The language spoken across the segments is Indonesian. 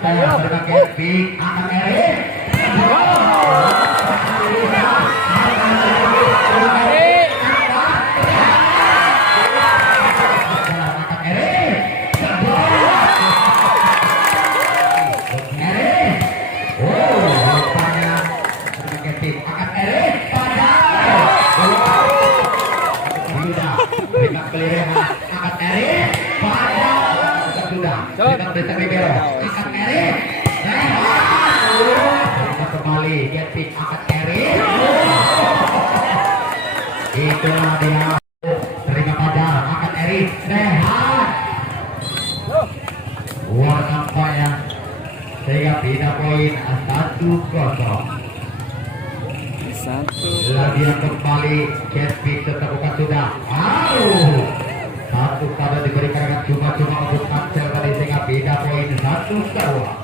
Terima Kevin akan Erik. Kembali Getik angkat Erik. Itulah dia. Terima Fajar angkat Erik. Sehat. Luar nampaknya sehingga beda poin 1-0. Lagi yang kembali Getik terbuka sudah. Satu pada diberikan cuma-cuma untuk Axel tadi sehingga beda poin 1-2.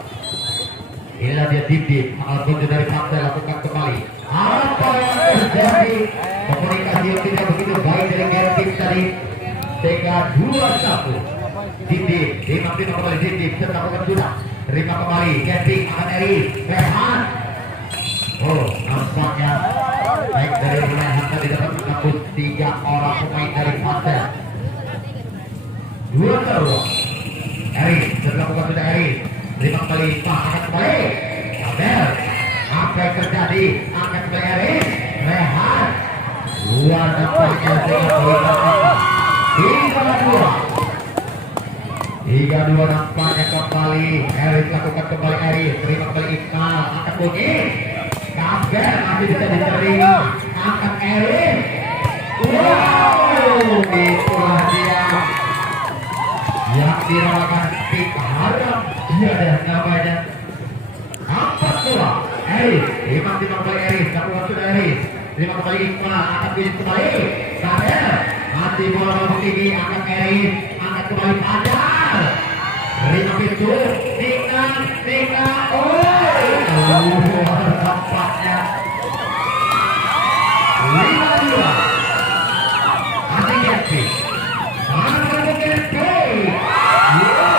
Inilah dia Didi, Alfonso dari Axel lakukan kembali. Apa yang terjadi? Komunikasi yang tidak begitu baik dari Getik tadi sehingga 2-1. Didi, dimaksud kembali Didi, bisa lakukan sudah. Terima kembali, Getik akan Eri, Rehan. Oh, nampaknya baik dari Rehan tadi dapat menembus 3 orang pemain dari Axel. 2-2. Eri, setelah lakukan sudah Eri. Terima kembali, Pak akan kembali. Abel, apa yang terjadi? Akan kembali Eri. Rehan. Luar nampaknya sehingga berita 3-2 nampaknya kembali. Eri lakukan kembali Eri. Terima kembali Iqbal. Akan bunyi. Kabel masih bisa diterima. Angkat Eri. Wow, itulah dia yang dirawakan Pik Harap. Dia ada namanya 4-2. Eri. Terima kembali Eri. Lakukan sudah Eri. Terima kembali Iqbal. Akan bunyi kembali. Kabel. Masih bola bawah tinggi. Angkat Eri. Angkat kembali Fajar. Terima pintu. Tika. Tampaknya 5-2. Masih Getik. Mana Getik?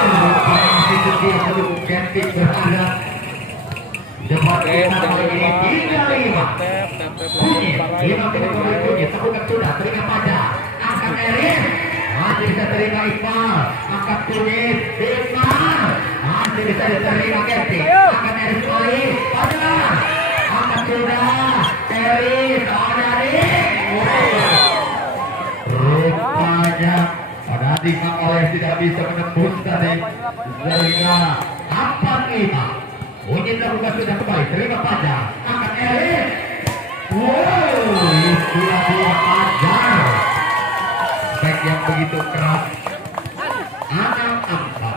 Rupanya situ dia sebelum Getik berhadap. Cepat kita kali ini 3-5. Bunyi. 5 bunyi. Tepukan sudah. Terima Fajar. Angkat Erik. Masih bisa terima Iqbal. Angkat bunyi. Iqbal. Masih bisa diterima Getik. Angkat Erik kembali. Fajar. Angkat sudah. Erik. Rupanya pada Dima oleh tidak bisa menembus tadi sehingga 4-5. Bunyi terbuka sudah kembali. Terima Fajar. Angkat Erik. Wow, itulah dia Fajar. Back yang begitu keras. 6-4.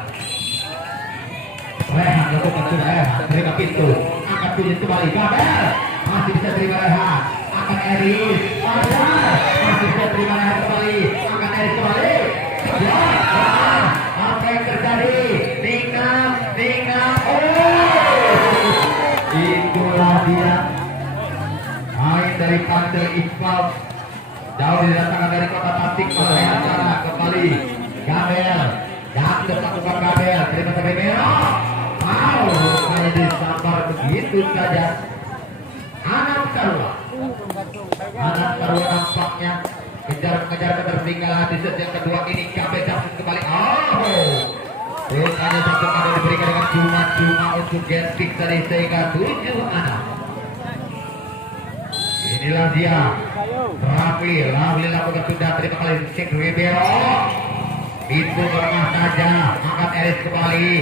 Rehan lakukan sudah Rehan. Terima pintu. Angkat bunyi kembali. Kabel. Masih bisa terima Rehan. Angkat Erik. Fajar. Masih bisa terima Rehan kembali. Angkat Erik kembali. Ya. Apa yang terjadi? Tika. Itulah dia. Main dari Pantel Iqbal. Jauh didatangkan dari kota Tasik. Acara kembali. Gabel. Dan tetap Gabel. Terima kasih merah. Wow, rupanya disambar begitu saja. Anak Sarwa nampaknya mengejar ketertinggalan di set yang kedua ini. Gabel dapat kembali. Rupanya satu kali diberikan dengan cuma-cuma untuk Getik tadi sehingga 7-6. Inilah dia Rafli lakukan sudah. Terima kasih Cek Ribeiro. Itu bermah saja. Angkat Eris kembali.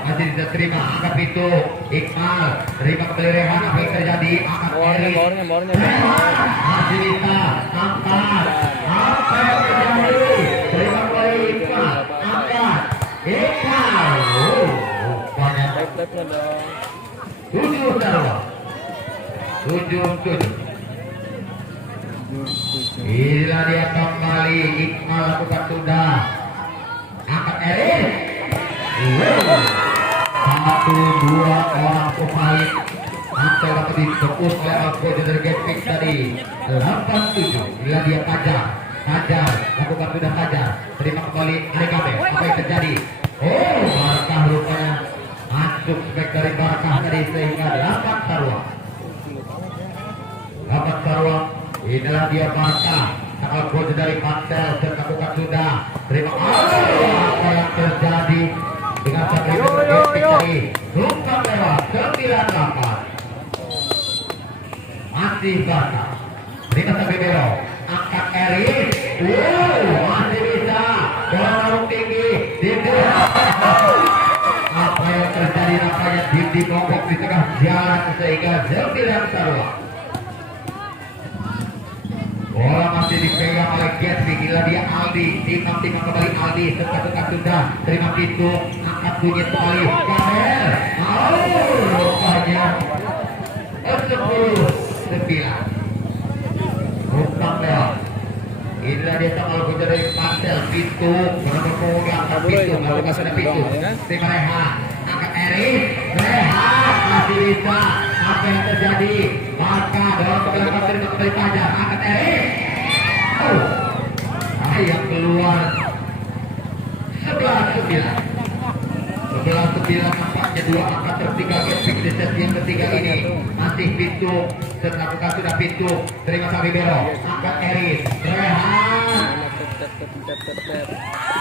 Masih bisa terima. Angkat itu Iqbal. Terima kembali Rehan. Apa yang terjadi? Angkat Eris. Masih bisa. Angkat. Apa yang terjadi? Terima kembali Iqbal. Angkat Iqbal. Rupanya 7-7. Inilah dia kembali. Iqbal lakukan sudah. Angkat Erik. 1-2 orang pemain Axel dapat ditepus oleh Alfonso dari Getik tadi. 8-7. Inilah dia Fajar. Lakukan sudah Fajar. Terima kembali Ari Kabel. Apa yang terjadi? Markah masuk back dari Barakah tadi sehingga dapat Sarwa. Dapat Sarwa. Inilah dia Barakah. Tanggal gol dari Pansel terlakukan sudah. Terima kasih. Apa yang terjadi dengan satu dari Rumpang lewat 98. Masih Barakah. Terima kasih Bero. Angkat Eris. Masih bisa. Bola tinggi. Apa yang terjadi nampaknya di mogok di tengah jalan sehingga 9 Sarwa. Bola masih dipegang oleh Gatsby. Gila dia Aldi. Timang kembali Aldi. Sekat sudah. Terima pintu. Angkat bunyi kembali. Gabel. Rupanya 10-9. Rumpang lewat. Inilah dia tanggal gol dari Pansel. Pintu. Benar-benar angkat pintu. Melakukan sudah pintu. Terima Rehan. Angkat Eris. Rehan. Masih bisa. Apa yang terjadi? Maka dorong ke belakang terima kembali Fajar. Angkat Eris. Yang keluar 11-9. 11-9 nampaknya dua angka tertinggal Gatsby di set yang ketiga ini. Masih pintu. Setelah sudah pintu. Terima kasih Bero. Angkat Eris. Rehan.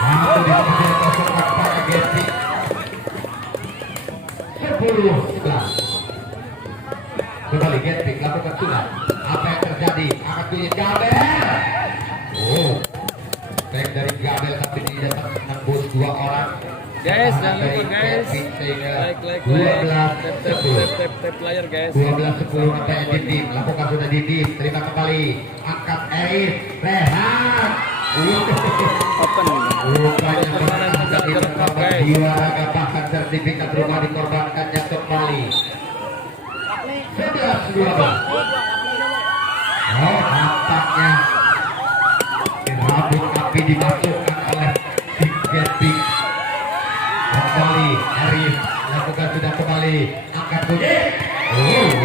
Lalu dipengaruhi kosong kepada Gatsby. 10-11. Kembali Gatsby lakukan sudah. Apa yang terjadi? Angkat bunyi Gabel. Back dari Gabel tapi dia dapat menembus dua orang. Guys, jangan lupa guys, like, 12-10. tap player guys. 12-10 nampaknya Dindim. Lakukan sudah Dindim. Terima kembali. Angkat Eris. Rehan. Open. Rupanya berkata juara bahkan sertifikat rumah dikorbankannya kembali. 11-12. Nampaknya rambut api dimasukkan oleh Gatsby. Kembali Arif lakukan sudah kembali. Angkat bunyi.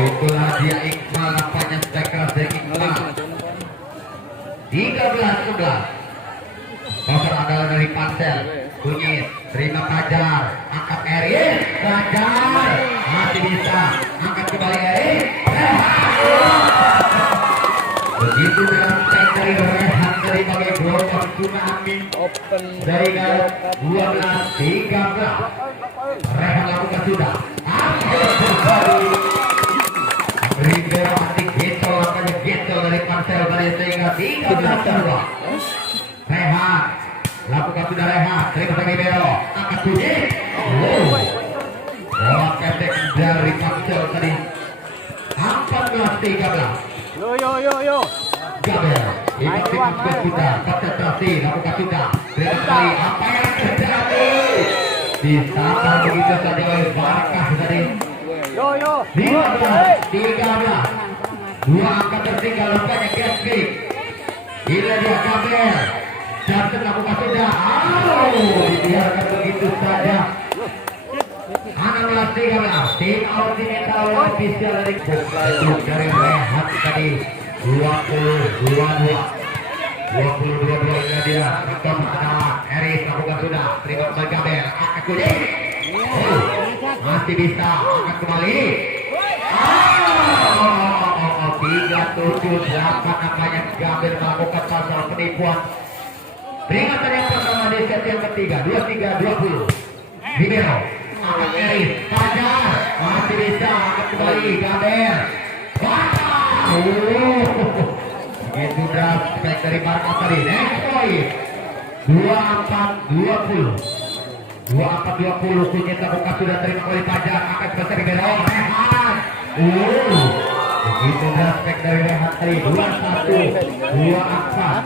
Itulah dia Iqbal. Nampaknya strike keras dari Iqbal. 13-11. Kosong andalan dari Pansel. Bunyi. Terima Fajar. Angkat Eris. Fajar. Masih bisa. Angkat kembali Eris. Begitu dengan strike dari Rehan dari bagai gelombang tsunami. Open. Dari 12-13. Rehan lakukan sudah. Rivero anti getol. Namanya getol dari Pansel dari sehingga 13-2. Rehan lakukan sudah Rehan. Terima kasih Rivero. Angkat bunyi. Bola pendek dari Pansel tadi. 14-13. Yo. Gabel. Ini tim kita. Konsentrasi. Lakukan sudah. Terima kasih. Apa yang terjadi? Disapa begitu saja oleh Barakah tadi. 15-13. Dua angka tertinggal nampaknya Gatsby. Gila dia Gabel. Jangan lakukan sudah. Dibiarkan begitu saja. 16-13. Tim Ultimate official dari Rehat tadi. 22-22 ini dia. Rekam kedalam. Eris lakukan sudah. Terima kembali Gabel. Angkat kunci. Masih bisa. Angkat kembali. 3-7-8 nampaknya Gabel melakukan pasal penipuan. Peringatan yang pertama di set yang ketiga. 23-20. Rivero. Angkat Eris. Fajar. Masih bisa. Angkat kembali Gabel. Fajar. Itu draft back dari Barakah tadi. Next point 24-20. 24-20. Kunyit terbuka sudah terima kembali Fajar. Angkat besar Rivero. Rehan. Begitu draft back dari Rehan tadi. 21-24.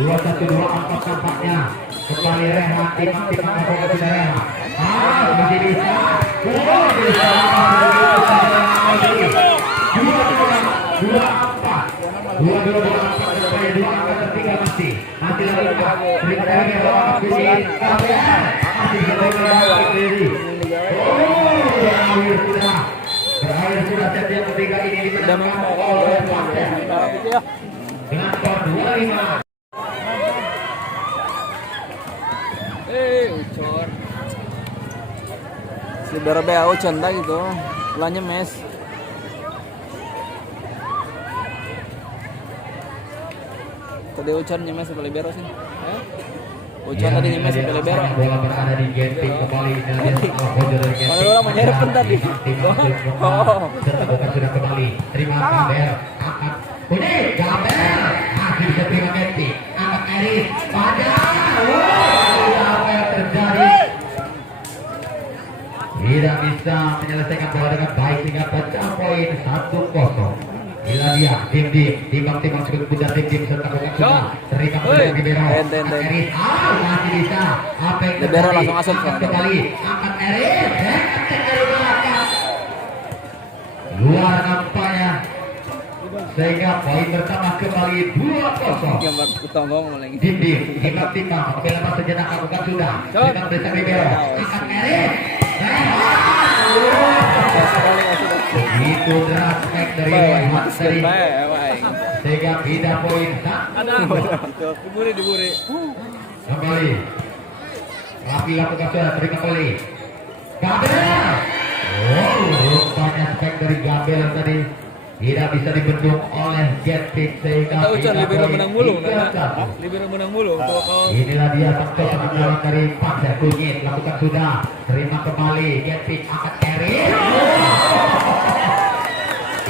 21-24 nampaknya. Kembali Rehan. Timang lakukan sudah Rehan. Masih bisa. Bisa. Dua angka tertinggal masih lakukan. Terima kasih berakhir sudah set yang ketiga ini dimenangkan oleh Pansel dengan skor 2-5. Ucor. Libero BAO canda gitu. Ulangnya mes. Tadi Ucan nyemes sampai libero sih. Ucan tadi nyemes sampai libero. Bola berada di genting kembali dari Alfonso dari Mana orang menyerap tadi. Bukan sudah kembali. Terima Gaber. Angkat. Udah Gaber. Masih bisa terima genting. Angkat Eris. Pada. Apa yang terjadi? Tidak bisa menyelesaikan bola dengan baik sehingga pecah poin 1-0. Ila dia timbang sudut bunda tim serta sudah terima dari Libero. Eris masih bisa. Apa yang Libero langsung masuk kembali. Angkat Eris. Dari belakang. Luar nampaknya. Sehingga poin pertama kembali 2-0. Gambar utama lagi. Timbang apabila masa sejenak lakukan sudah. Dengan bersama Libero. Angkat Eris. Begitu deras dari Rehat sehingga beda poin. Diburi. Kembali. Rapi lakukan sudah terima kembali. Gabel. Rupanya spek dari Gabel tadi tidak bisa dibendung oleh Jetpick sehingga Tahu Ucan Libero menang mulu. Libero menang mulu. Inilah dia faktor penanganan dari Pansel Kunyit lakukan sudah terima kembali Jetpick angkat Eris.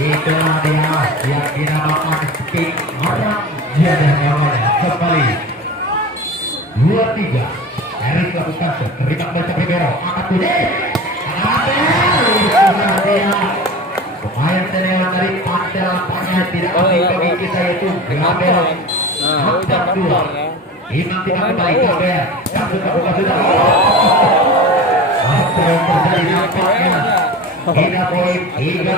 Itulah dia yang dinamakan King orang jalan kembali 2-3. Eris lakukan terima kembali Libero angkat Kunyit. Itulah dia pemain senior dari Pansel nampaknya tidak asing bagi kita yaitu Gabel. Angkat 2. Imam tidak kembali Gabel. Yang sudah buka sudah. Apa yang terjadi nampaknya? Tidak poin 3-4.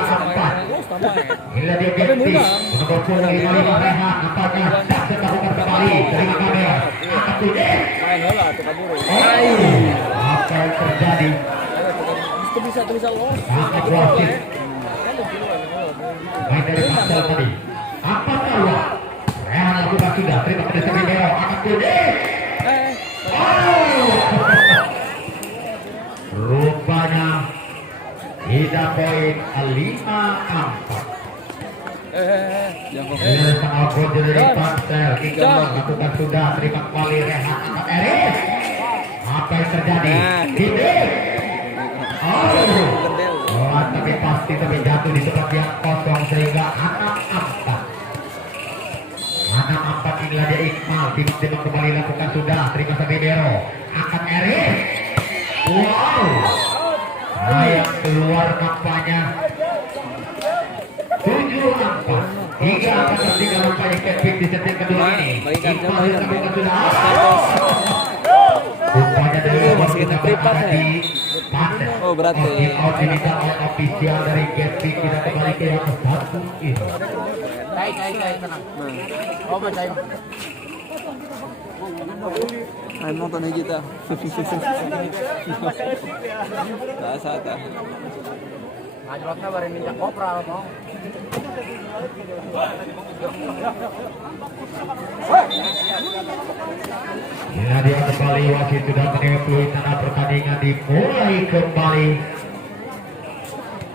Inilah dia Genting. Nomor 55 Rehat nampaknya. Yang sudah buka kembali. Terima Gabel. Angkat 2. Apa yang terjadi? Bisa lolos. Sangat wasit. Main dari Pansel tadi. Apa tahu? Rehan lakukan sudah. Terima kasih Libero. Angkat Kude. Rupanya tidak poin 5-4. Ini sang Alfonso dari Pansel. Tinggal lakukan sudah. Terima kembali Rehan. Angkat Eris. Apa yang terjadi? Gede. Tapi pasti jatuh di tempat yang kosong sehingga 6-4. 6-4 inilah dia Iqmal. Timbang kembali lakukan sudah. Terima kasih Libero. Angkat Eris. Wow. Yang keluar nampaknya 7-4. 3 angka tertinggal nampaknya Kevin di set yang kedua ini. Iqmal lakukan sudah. Rupanya dari Masih kita privat ya. Oh berarti diminta oleh ofisial dari Getpick tidak kembali ke yang satu itu. Baik, tenang. Oh, percaya. Ayo nonton aja kita. Sata. Ngajrotnya bareng minyak kopra apa? Inilah dia kembali wasit sudah menengah tanah pertandingan dimulai kembali.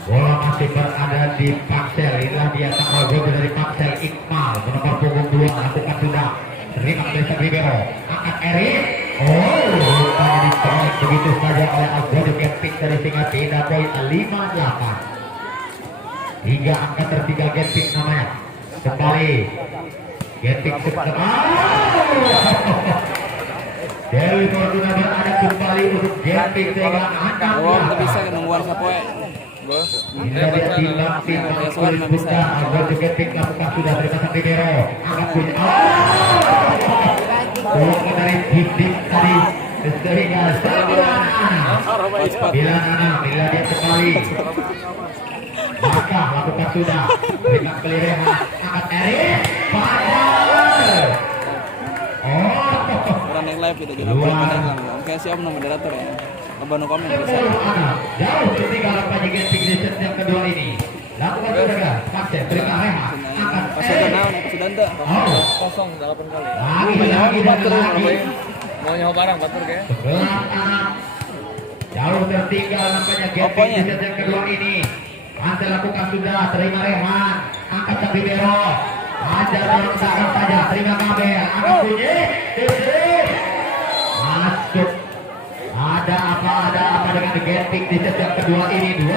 Bola masih berada di Pansel. Inilah dia tanggal gol dari Pansel Iqmal nomor punggung 2 lakukan sudah. Terima kasih Libero. Angkat Eris. Rupanya dicolek begitu saja oleh Alfonso Getpick dari sehingga beda poin 5-8. 3 angka tertinggal Getpick namanya. Kembali Getpick Dewi Fortuna berada kembali untuk Getpick sehingga angka bisa nungguan sapoe. Ini dia timbang kulit buka. Alfonso Getpick lakukan sudah terima kasih Libero. Angkat kulit. Tolong dari Dik tadi sehingga 9-6. Bila dia kembali maka lakukan sudah terima kembali Rehat. Angkat Eris. Padahal Orang yang live itu jadi kayak si Om moderator ya. Abang komen bisa. Jauh ketinggalan nampaknya Getpick di set yang kedua ini. Lakukan sudah Pansel terima Rehat. Angkat Sudah enggak? Kosong 8 kali. Lagi dan lagi. Mau nyawa barang batur kayak. Sebelah kanan Jauh tertinggal nampaknya Gepik di set yang kedua ini. Hansel lakukan sudah, terima Rehan, angkat sang libero. Hajar dorong belakang saja, terima Gabel, angkat bunyi, titik, masuk. Ada apa dengan Gepik di set yang kedua ini, 12-6.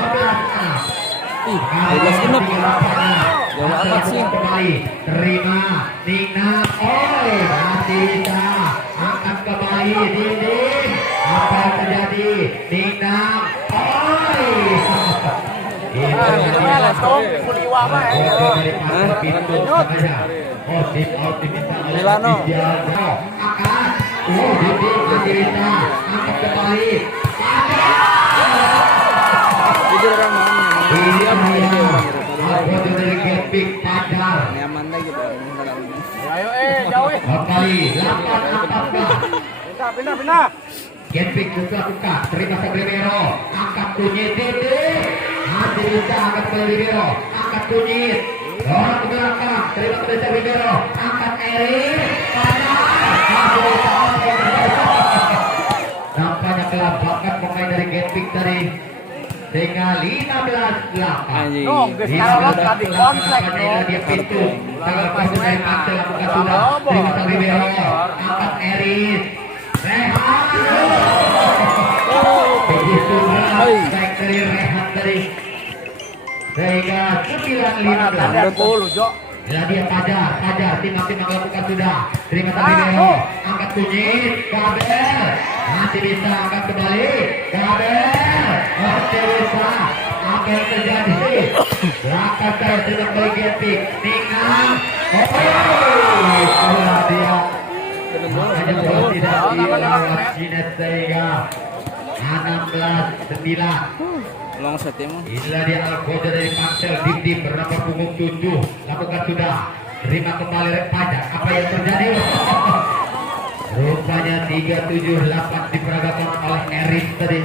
Bebas genep. Jauh amat sih. Kembali, terima, Nina, oi, masih bisa, angkat kembali, dinding, apa yang terjadi, Nina, oi. Milano. Angkat kembali. Jujur orang mau Iya, aku dari Gepik Pajar. nyaman lagi gitu. Ayo jauh. Kembali 8-14. Pindah. Gepik juga buka, terima sang libero, angkat kunyit titik, masih bisa angkat kembali libero, angkat kunyit, dorong ke belakang, terima kembali sang libero, angkat Erik, masih bisa nampaknya kelabakan pemain dari Gepik tadi. Sehingga 15-8. Anjing. Sekarang tadi konsep Dia pintu. Tangan pasir dari Pancel lakukan sudah. Terima sang libero, angkat Eris. Rehan. Begitu baik dari Rehan tadi. Sehingga 9-15. Bila dia Pajar, timang lakukan sudah. Terima sang libero, angkat kunyit, Gabel. Masih bisa angkat kembali, Gabel. Masih bisa. Apa yang terjadi? Belakang saya terima kembali Gepik. Ningan. Itulah dia. Makanya bola tidak dilewat Jinet sehingga 16-9. Long set ya mah. Inilah dia Algojo dari Pancel, Dim bernomor punggung 7. Lakukan sudah. Terima kembali Pajar. Apa yang terjadi? Rupanya 3-7-8 diperagakan oleh Eris tadi.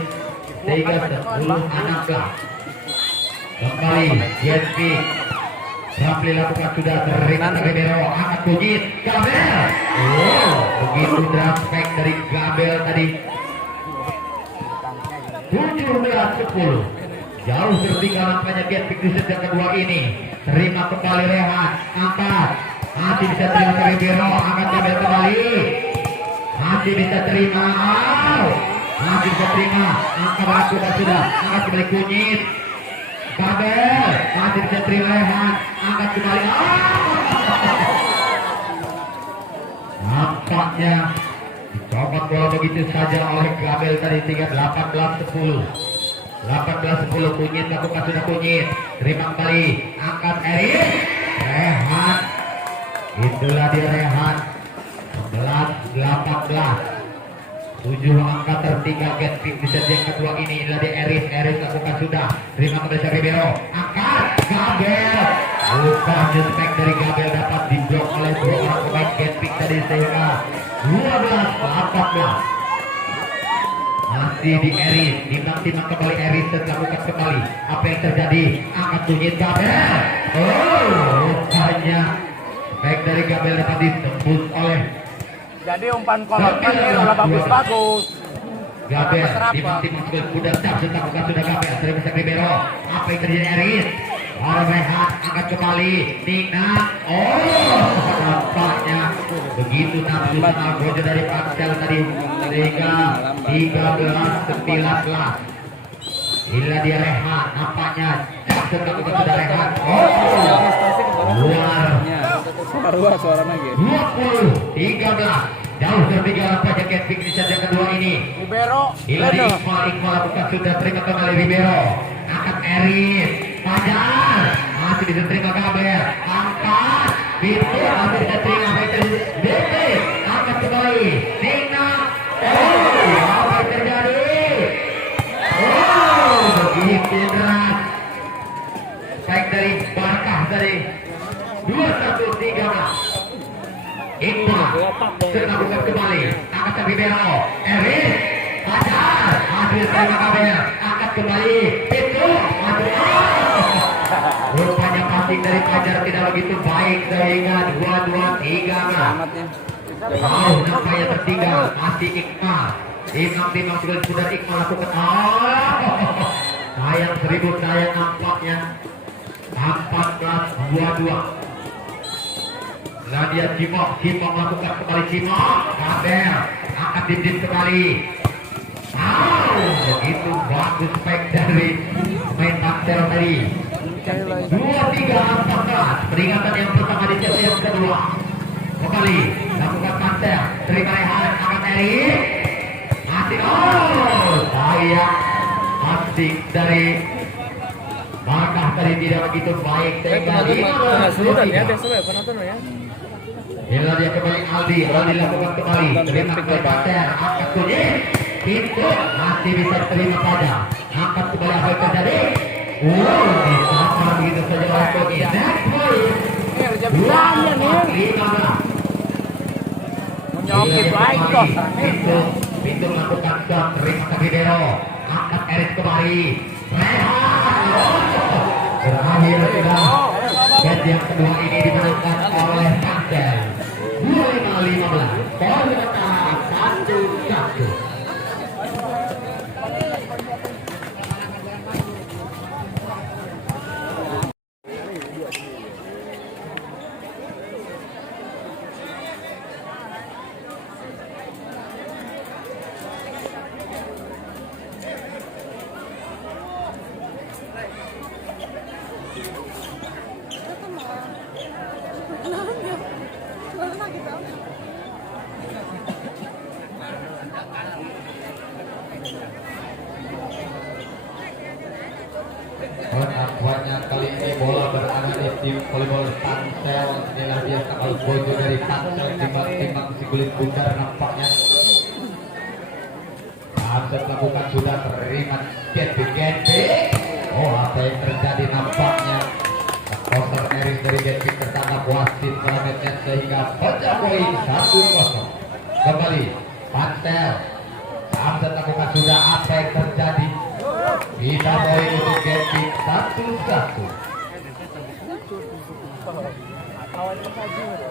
Sehingga 10-16. Kembali Gepik. Rafli lakukan sudah, terima Libero, angkat kunyit, Gabel. Begitu drampek dari Gabel tadi. 17-10. Jauh tertinggal nampaknya Gepik di set yang kedua ini. Terima kembali Rehan, angkat. Masih bisa terima Libero, angkat Gabel kembali. Masih bisa terima, masih bisa terima, angkat lakukan sudah, angkat kembali kunyit. Gabel, masih bisa terima Rehan, angkat kembali. Nampaknya dicopot bola begitu saja oleh Gabel tadi, sehingga 18-10. 18-10 kunyit lakukan sudah kunyit. Terima kembali, angkat Erik. Rehan. Itulah dia Rehan. 11-18. 7 angka tertinggal Gepik di set yang kedua ini. Inilah dia Eris lakukan sudah. Terima kembali sang libero, angkat Gabel. Rupanya spek dari Gabel dapat diblok oleh dua orang pemain Gepik tadi sehingga 12-18. Masih di Eris, timang kembali Eris lakukan kembali. Apa yang terjadi? Angkat kunyit Gabel. Rupanya spek dari Gabel dapat ditembus oleh Jadi umpan kolotnya udah bagus. Gabel, timang kuda cap lakukan sudah Gabel. Terima sang libero. Apa yang terjadi Eris? Orang Rehan angkat kembali, Nina. Nampaknya begitu nafsu Algojo dari Pancel tadi sehingga 13-19. Inilah dia Rehan, nampaknya Jackson lakukan sudah Rehan. Luar. Suara lagi. 20-13. Jauh tertinggal nampaknya Gepik di set yang kedua ini. Libero. Inilah dia Iqbal lakukan sudah, terima kembali libero. Angkat Eris, Pajar, masih bisa terima Gabel, angkat, Bintu, masih bisa terima Bintu, angkat kembali, Nina, apa yang terjadi? Begitu deras, baik dari Barkah dari 21-13. Iqbal, sedang bukan kembali, angkat sang libero, Eris, Pajar, masih bisa terima Gabel, angkat kembali, Bintu, masih rupanya passing dari Pajar tidak begitu baik sehingga 22-13. Selamat ya. Nampaknya tertinggal masih Iqbal. Timang sudah Iqbal lakukan. Sayang 1000 sayang nampaknya 14-22. Nadia Cimok melakukan kembali Cimok. Kabel angkat dinding kembali. Begitu bagus baik dari main Tangsel tadi. 23-14. Peringatan yang pertama di set yang kedua. Kembali lakukan Tangsel. Terima rehat angkat Erik. Asik. Sayang asik dari Markah tadi tidak begitu baik sehingga Sudah ya, besok ya penonton ya. Bila dia kembali Aldi lakukan kembali. Terima kembali Pasir. Angkat bunyi. Pintu masih bisa terima saja. Angkat kembali apa yang terjadi? Disamar begitu saja oleh Kogi. Next point. 15. Menyokit baik kok. Pintu melakukan shot. Terima ke Bidero. Angkat Erik kembali. Berakhir sudah. Set yang kedua ini dimenangkan oleh Tangsel. 25-15. Poin tetap 1-1. Nampaknya kali ini bola berada di tim voleybol Tangsel. Inilah dia kapal bojo dari Tangsel timbang si kulit bundar nampaknya. Tangsel lakukan sudah terima get. Apa yang terjadi nampaknya? Koster Eris dari Getpik tertangkap wasit selanjutnya sehingga pecah poin 1-0. Kembali Tangsel. Tangsel lakukan sudah apa yang terjadi? Kita poin untuk Getpik 1-1.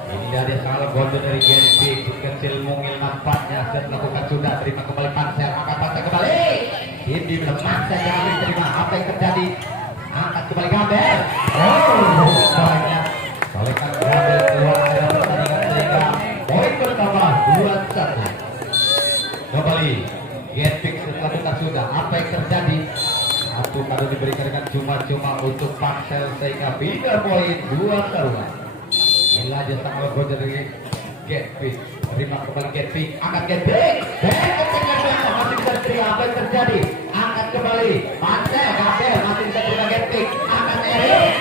Hingga dia salah gol dari Getpik. Kecil mungil nampaknya. Set lakukan sudah terima kembali Tangsel. Angkat Tangsel kembali. Ini lemah saja terima apa yang terjadi? Angkat kembali Gambel. Banyak. Soalkan Gambel keluar dari pertandingan sehingga poin bertambah 2-1. Kembali Getpik lakukan sudah apa yang terjadi? Satu kado diberikan dengan cuma-cuma untuk Tangsel sehingga beda poin 2-2. Inilah jasa gol dari Getpik. Terima kembali Getpik. Angkat Getpik. Masih bisa terima apa yang terjadi? Angkat kembali Tangsel. Gambel masih bisa terima Getpik. Angkat Erik.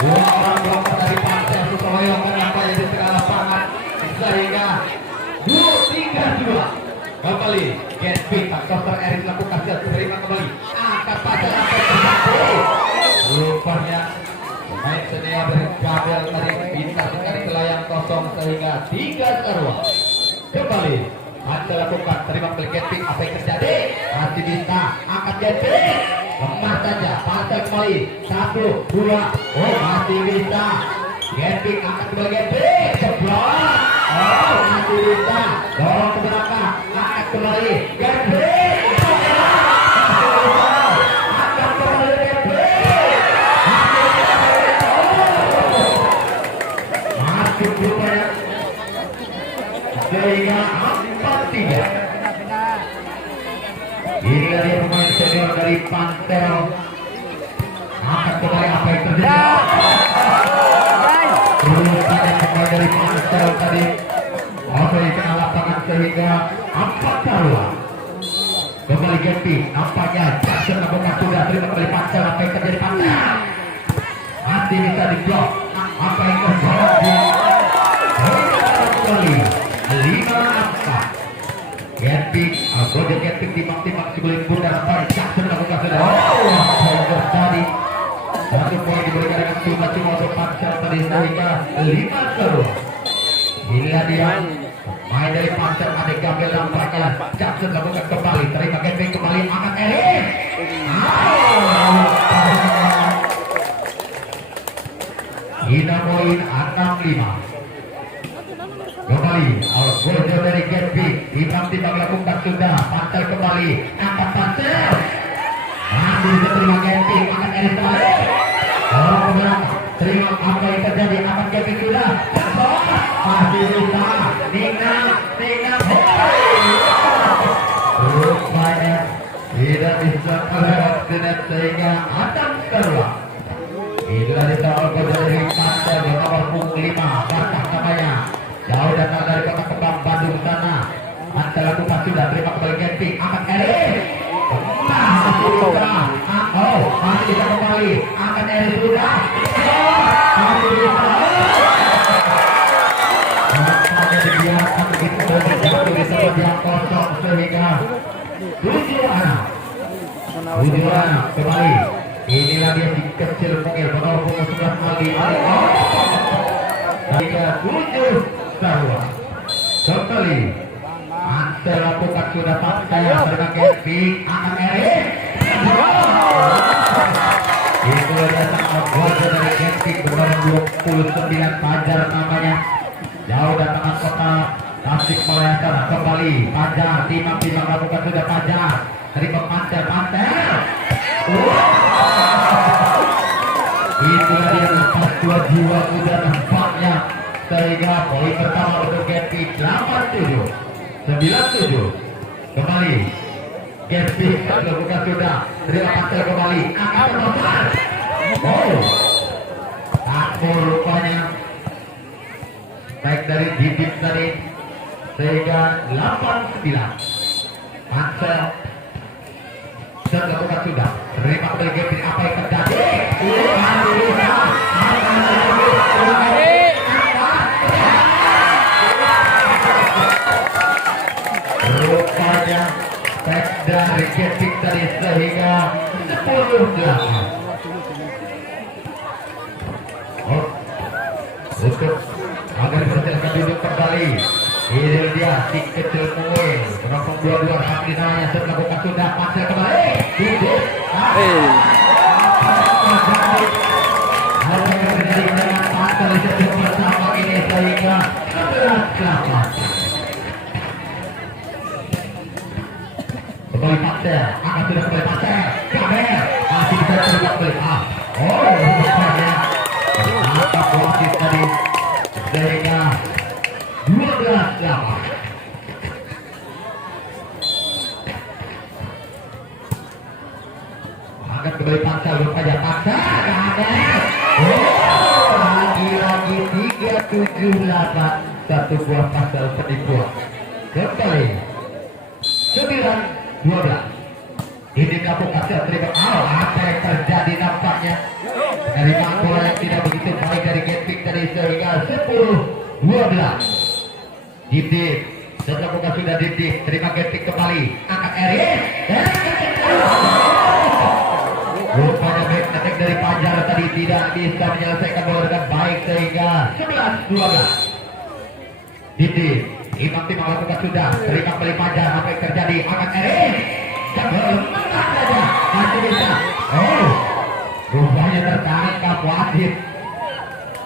Dua orang bloker dari Tangsel Susoyo kenapa jadi tengah lapangan sehingga 2-3-2. Kembali Getpik. Koster Erik lakukan terima kembali. Angkat Tangsel apa yang terjadi? Rupanya pemain senior dari Gambel tadi bisa sekali ke layang kosong sehingga 3-2. Kembali Tangsel lakukan terima kembali Getpik. Apa yang terjadi? Masih bisa angkat Getpik. Lemah saja Tangsel kembali 1-2. Masih bisa Getpik angkat kembali Getpik. Jeblok. Masih bisa dorong ke belakang. Angkat kembali Getpik. Angkat kembali Getpik. Masuk rupanya sehingga 4-3. Inilah dia pemain senior dari Tangsel. Angkat kembali apa yang terjadi? Rupanya pemain dari Tangsel tadi di tengah lapangan sehingga 4-2. Kembali Getpik. Nampaknya Jackson lakukan sudah terima kembali Tangsel. Apa yang terjadi Tangsel? Masih bisa diblok. Apa yang terjadi? Kembali 5-4. Getpik, Gojek Getpik timbang-timbang si kulit bundar. Nampaknya Jackson lakukan sudah. Apa yang terjadi? Satu poin diberikan dengan cuma-cuma untuk Tangsel tadi sehingga 5-2. Inilah dia main dari Tangsel adik Gambel nampaknya Jackson lakukan kembali. Terima Getpik kembali angkat Erik. Hina poin 6-5. kembali, angkat pasir. Masih bisa terima camping, akan Eris kembali. Orang ke belakang, terima apa yang terjadi, akan camping sudah. Masih bisa, Ningam. Rupanya tidak bisa melewati sehingga akan keluar. Inilah ditawar dari pantai bernomor punggung 5, Batak namanya. Jauh datang dari kota Kembang Bandung sana. Antar lakukan sudah, terima kembali camping, akan Eris. Masih bisa kembali, akan Eris sudah. Masih bisa. Nampaknya dibiarkan begitu jatuh di sebuah yang kosong sehingga 7 anak kembali. Inilah dia si kecil mungil menolak punggung 11 lagi. Sehingga 7 sarwa kembali. Ansel lakukan sudah pasca dengan camping, akan Eris. Itu dia sang warga dari camping bernomor 29 Fajar namanya. Jauh datangan kota Tasikmalaya sana kembali. Fajar timang lakukan sudah Fajar. Terima pantel. Itulah dia lepas 2 jiwa sudah nampaknya. Sehingga poin pertama untuk camping 87 kembali. Camping lakukan sudah. Terima pantel kembali. Angkat terbatas. Takut rupanya. Baik dari bibit tadi sehingga 89. Ansel lakukan sudah. Terima kembali camping, apa yang terjadi? Rupanya baik dari camping tadi sehingga 10-8. Untuk agar berhasilkan duduk kembali. Ini dia si kecil mungil merompong 22 Hamdi namanya. Setelah buka sudah pasir kembali. Duduk. Apa yang terjadi dengan pasir sejauh bersama ini sehingga 11-8. Kembali pasir, akan sudah kembali pasir. Kamer masih bisa terlibat kembali. Rupanya apa wasit tadi sehingga 12-8. Angkat kembali pasal rupanya pasal lagi 3-7-8. Satu buah pasal penipuan kembali 9-12. Ini kampung kasih terima. Apa yang terjadi nampaknya dari bola yang tidak begitu baik dari camping dari sehingga 10-12. Dipdik setelah buka sudah Dipdik terima camping kembali, angkat Eris. Rupanya back attack dari Fajar tadi tidak bisa menyelesaikan bola dengan baik sehingga 11-12. Dipdik Imam Tim melakukan sudah terima kembali Fajar, apa yang terjadi, angkat Eris. Masih bisa. Rupanya tertangkap wasit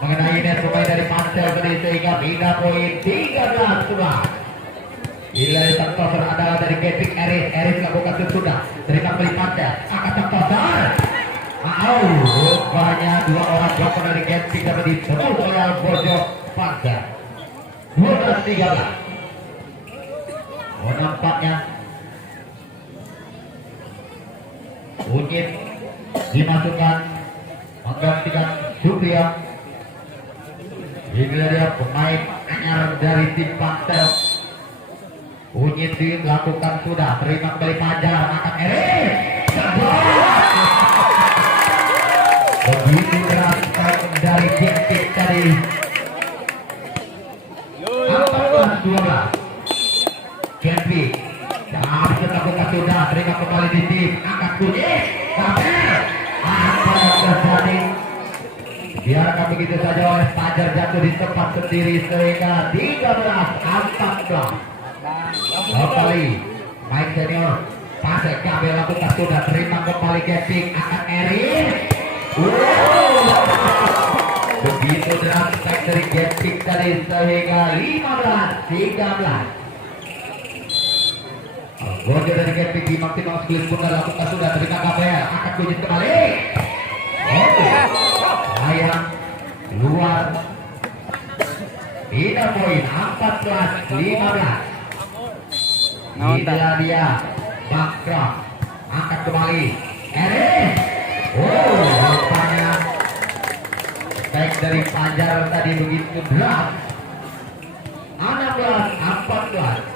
mengenai net pemain dari Pansel tadi sehingga pindah poin 13-11. Nilai Santoso adalah dari camping Eris lakukan sudah terima kembali Pansel, angkat Santoso. Rupanya 2 orang blok dari camping dapat ditebus oleh Bojo Pansel. 12-13. Nampaknya Unyit dimasukkan menggantikan Supriya. Inilah dia pemain anyar dari tim Pansel. Unyit dilakukan sudah terima kembali Fajar, angkat Eris. Begitu keras dari Jintik tadi. 14-12. Camping bisa lakukan sudah terima kembali di tim, angkat Unyit. Apa yang terjadi? Biarkan begitu saja oleh Fajar jatuh di tempat sendiri sehingga 13-14. Kembali Mike Senior Pasek Kabel lakukan sudah terima kembali camping, angkat Eris. Begitu deras dari camping tadi sehingga 15-13. Gol dari Kevin di maksimal skill pun lakukan sudah terima Gabriel akan kunjung kembali. Sayang keluar. Tidak poin 14-15. Inilah dia Bakra angkat kembali. Eris. Rupanya baik dari Fajar tadi begitu berat. 16-14.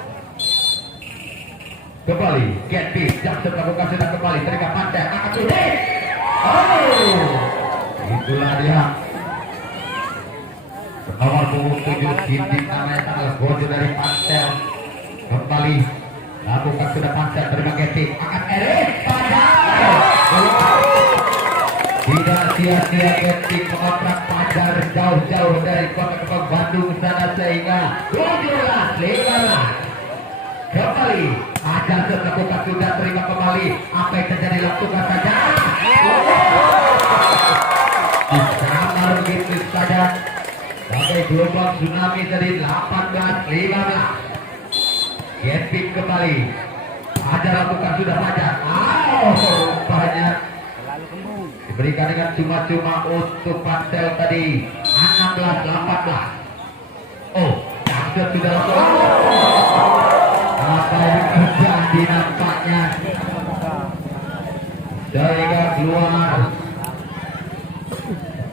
Kembali Getty Jackson melakukan sudah kembali terima Pantai angkat sudah. Itulah dia nomor punggung 7 Ginting namanya tanggal gol dari Pantai. Kembali lakukan sudah Pantai terima Getty angkat Eris Pantai. Tidak sia-sia Getty mengontrak Fajar jauh-jauh dari kota Bandung sana sehingga 17-15. Kembali Fajar melakukan sudah terima kembali. Apa yang terjadi lakukan saja. Disambar begitu saja. Bagai gelombang tsunami tadi 18-15. Getting kembali. Fajar lakukan sudah Fajar. Rupanya diberikan dengan cuma-cuma untuk Pantel tadi 16-18. Jackson sudah lakukan. Apa yang terjadi nampaknya sehingga keluar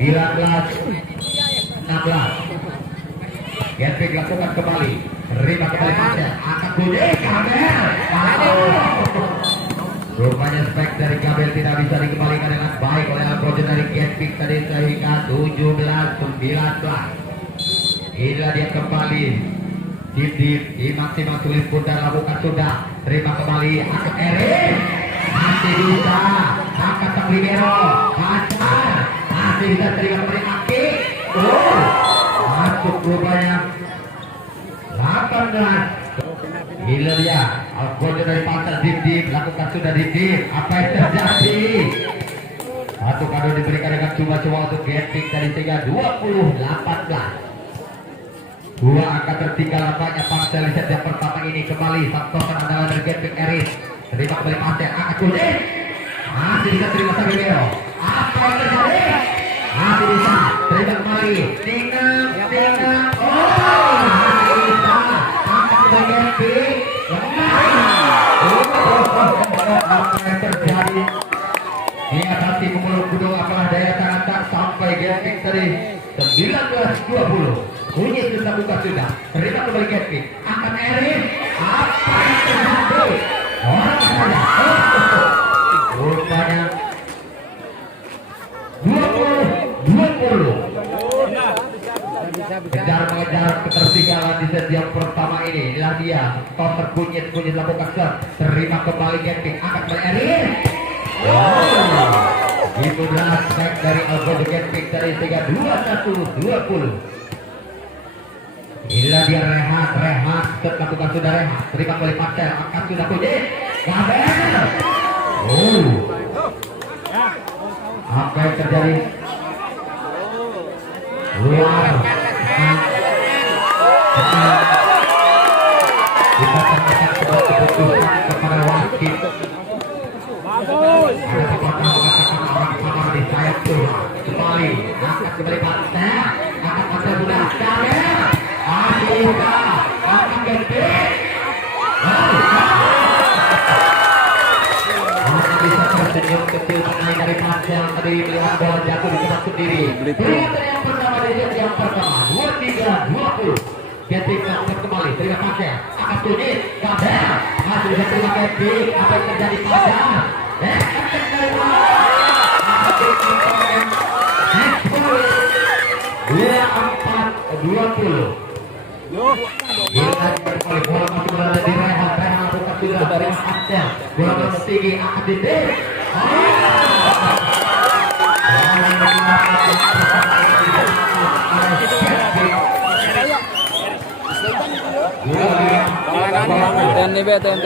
19-16. Getting lakukan kembali terima kembali Pantel angkat bunyi Gabel. Rupanya spek dari Gabel tidak bisa dikembalikan dengan baik oleh Algojo dari Getting tadi sehingga 17-19. Inilah dia kembali di maksimal sulit pun dan lakukan sudah terima kembali angkat Eris masih bisa angkat sang libero Fajar masih bisa terima kembali Aki masuk rupanya 18. Gila dia Algojo dari Pantai Dim lakukan sudah Dim apa yang terjadi. Satu kado diberikan dengan cuma-cuma untuk Getting tadi sehingga 20-18. Dua angka tertinggal nampaknya Pantai set yang pertama ini kembali Santosan andalan dari Getting Eris terima kembali Pantai angkat kulit masih bisa terima sang libero apa yang terjadi masih bisa terima kembali tinggal masih bisa angkat kembali Getting apa yang terjadi dia hati memeluk gunung apalah daya sangat sampai Getting tadi 19-20. Bunyi sudah buka sudah terima kembali Getting akan Eris apa yang terjadi orang saja rupanya 20-20 mengejar ketertinggalan di set yang pertama ini. Inilah dia toser kunyit lakukan set terima kembali Getting akan kembali Eris. Itu adalah spek dari Algojo Getting dari 21-20. Inilah dia Rehat melakukan sudah Rehat terima kembali Pantel angkat sudah kunci Gabel. Apa yang terjadi luar kita terkesan sebuah keputusan kepada wasit. Ada sepotong mengatakan orang sama di sayap tuh kembali angkat kembali Pantel angkat Pantel sudah Gabel Asika akan Getting bisa tersenyum kecil menaik dari Pantel tadi melihat bola jatuh di tempat sendiri. Peringatan yang pertama di set yang pertama 23-20. Getting kembali terima Pantel akan tunit Gabel masih bisa terima Getting apa yang terjadi Pantel Dia 4-20. Bila berkali bola masih berada di Rehat bukan sudah dari Pantel bola masih tinggi akan didik. Ten nih be ten.